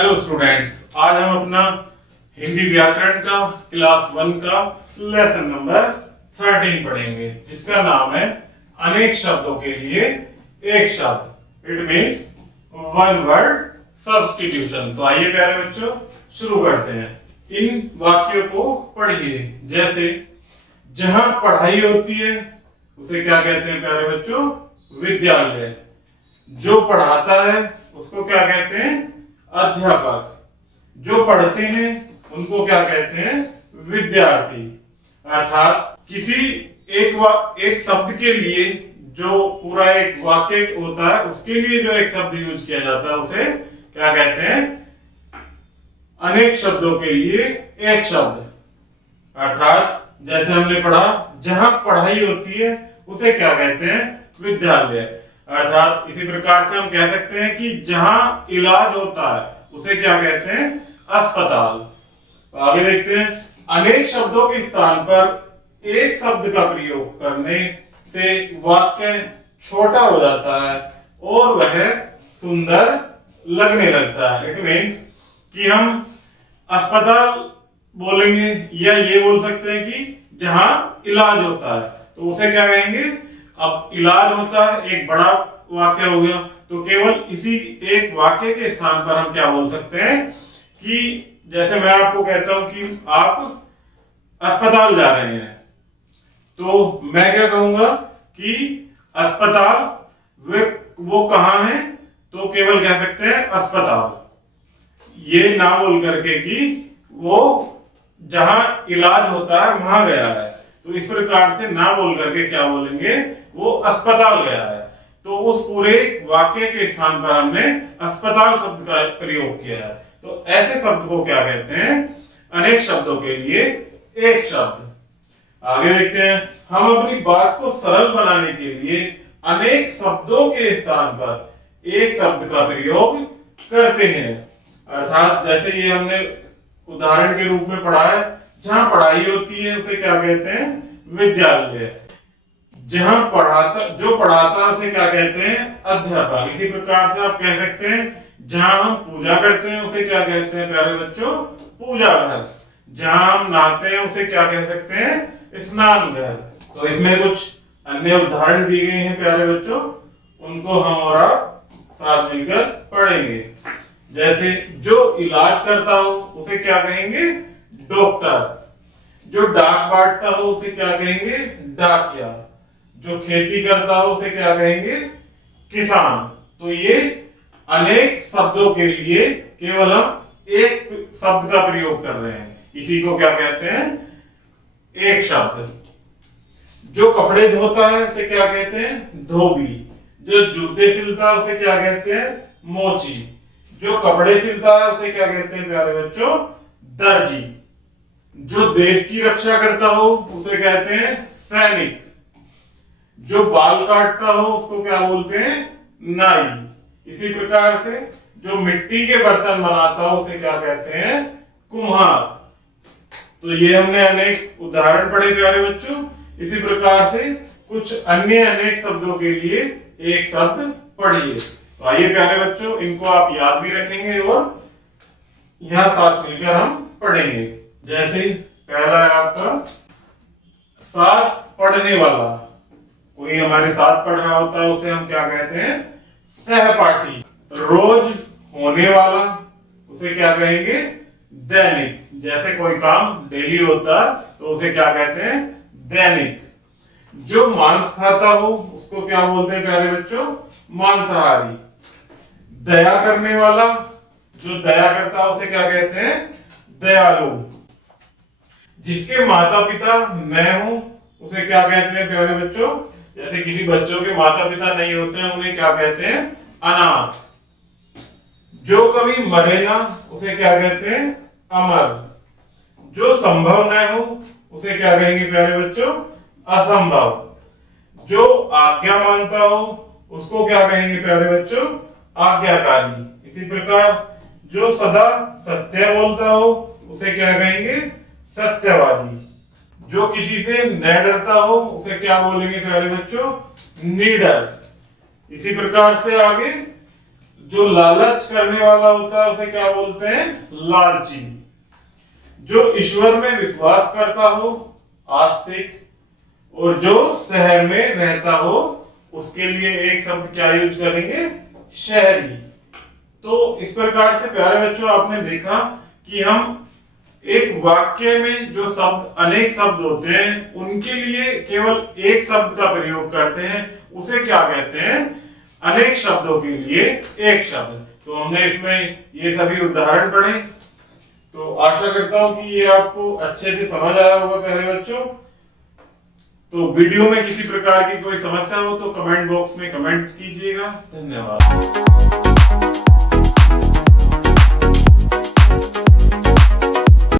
Hello students, आज हम अपना हिंदी व्याकरण का क्लास 1 का लेसन नंबर 13 पढ़ेंगे, जिसका नाम है अनेक शब्दों के लिए एक शब्द। It means one word substitution. तो आइए प्यारे बच्चों शुरू करते हैं। इन वाक्यों को पढ़िए। जैसे जहां पढ़ाई होती है उसे क्या कहते हैं प्यारे बच्चों? विद्यालय। जो पढ़ाता है उसको क्या कहते हैं? अध्यापक। जो पढ़ते हैं उनको क्या कहते हैं? विद्यार्थी। अर्थात किसी एक शब्द के लिए जो पूरा एक वाक्य होता है उसके लिए जो एक शब्द यूज किया जाता है उसे क्या कहते हैं? अनेक शब्दों के लिए एक शब्द। अर्थात जैसे हमने पढ़ा जहां पढ़ाई होती है उसे क्या कहते हैं? विद्यालय। अर्थात इसी प्रकार से हम कह सकते हैं कि जहां इलाज होता है उसे क्या कहते हैं? अस्पताल। तो आगे देखते हैं। अनेक शब्दों के स्थान पर एक शब्द का प्रयोग करने से वाक्य छोटा हो जाता है और वह सुंदर लगने लगता है। इट मीन्स कि हम अस्पताल बोलेंगे या ये बोल सकते हैं कि जहां इलाज होता है तो उसे क्या कहेंगे? अब इलाज होता है एक बड़ा वाक्य हो गया, तो केवल इसी एक वाक्य के स्थान पर हम क्या बोल सकते हैं कि जैसे मैं आपको कहता हूं कि आप अस्पताल जा रहे हैं, तो मैं क्या कहूंगा कि अस्पताल वो कहां है? तो केवल कह सकते हैं अस्पताल। ये ना बोल करके कि वो जहां इलाज होता है वहां गया है, तो इस प्रकार से ना बोल करके क्या बोलेंगे? वो अस्पताल गया है। तो उस पूरे वाक्य के स्थान पर हमने अस्पताल शब्द का प्रयोग किया है। तो ऐसे शब्द को क्या कहते हैं? अनेक शब्दों के लिए एक शब्द। आगे देखते हैं। हम अपनी बात को सरल बनाने के लिए अनेक शब्दों के स्थान पर एक शब्द का प्रयोग करते हैं। अर्थात जैसे ये हमने उदाहरण के रूप में पढ़ा है, जहां पढ़ाई होती है उसे क्या कहते हैं? विद्यालय। जहां जो पढ़ाता है उसे क्या कहते हैं? अध्यापक। इसी प्रकार से आप कह सकते हैं जहां हम पूजा करते हैं उसे क्या कहते हैं प्यारे बच्चों? पूजा घर। जहां हम नहाते हैं उसे क्या कह सकते हैं? स्नान घर। तो इसमें कुछ अन्य उदाहरण दिए गए हैं प्यारे बच्चों, उनको हम और आप साथ मिलकर पढ़ेंगे। जैसे जो इलाज करता हो उसे क्या कहेंगे? डॉक्टर। जो डाक बांटता हो उसे क्या कहेंगे? डाकिया। जो खेती करता हो उसे क्या कहेंगे? किसान। तो ये अनेक शब्दों के लिए केवल हम एक शब्द का प्रयोग कर रहे हैं, इसी को क्या कहते हैं? एक शब्द। जो कपड़े धोता है उसे क्या कहते हैं? धोबी। जो जूते सिलता है उसे क्या कहते हैं? मोची। जो कपड़े सिलता है उसे क्या कहते हैं प्यारे बच्चों? दर्जी। जो देश की रक्षा करता हो उसे कहते हैं सैनिक। जो बाल काटता हो उसको क्या बोलते हैं? नाई। इसी प्रकार से जो मिट्टी के बर्तन बनाता हो उसे क्या कहते हैं? कुम्हार। तो ये हमने अनेक उदाहरण पढ़े प्यारे बच्चों। इसी प्रकार से कुछ अन्य अनेक शब्दों के लिए एक शब्द पढ़िए। तो आइए प्यारे बच्चों, इनको आप याद भी रखेंगे और यहां साथ मिलकर हम पढ़ेंगे। जैसे पहला है आपका साथ पढ़ने वाला। कोई हमारे साथ पढ़ रहा होता है उसे हम क्या कहते हैं? सहपाठी। रोज होने वाला उसे क्या कहेंगे? दैनिक। जैसे कोई काम डेली होता है तो उसे क्या कहते हैं? दैनिक। जो मांस खाता हो उसको क्या बोलते हैं प्यारे बच्चों? मांसाहारी। दया करने वाला, जो दया करता है उसे क्या कहते हैं? दयालु। जिसके माता पिता न हो उसे क्या कहते हैं प्यारे बच्चों? जैसे किसी बच्चों के माता पिता नहीं होते हैं उन्हें क्या कहते हैं? अनाथ। जो कभी मरे ना उसे क्या कहते हैं? अमर। जो संभव न हो उसे क्या कहेंगे प्यारे बच्चों? असंभव। जो आज्ञा मानता हो उसको क्या कहेंगे प्यारे बच्चों? आज्ञाकारी। इसी प्रकार जो सदा सत्य बोलता हो उसे क्या कहेंगे? सत्यवादी। जो किसी से न डरता हो उसे क्या बोलेंगे प्यारे बच्चों? निडर। इसी प्रकार से आगे जो लालच करने वाला होता है उसे क्या बोलते हैं? लालची। जो ईश्वर में विश्वास करता हो, आस्तिक, और जो शहर में रहता हो उसके लिए एक शब्द क्या यूज करेंगे? शहरी। तो इस प्रकार से प्यारे बच्चों आपने देखा कि हम एक वाक्य में जो शब्द अनेक शब्द होते हैं उनके लिए केवल एक शब्द का प्रयोग करते हैं, उसे क्या कहते हैं? अनेक शब्दों के लिए एक शब्द। तो हमने इसमें ये सभी उदाहरण पढ़े, तो आशा करता हूं कि ये आपको अच्छे से समझ आया होगा प्यारे बच्चों। तो वीडियो में किसी प्रकार की कोई समस्या हो तो कमेंट बॉक्स में कमेंट कीजिएगा। धन्यवाद।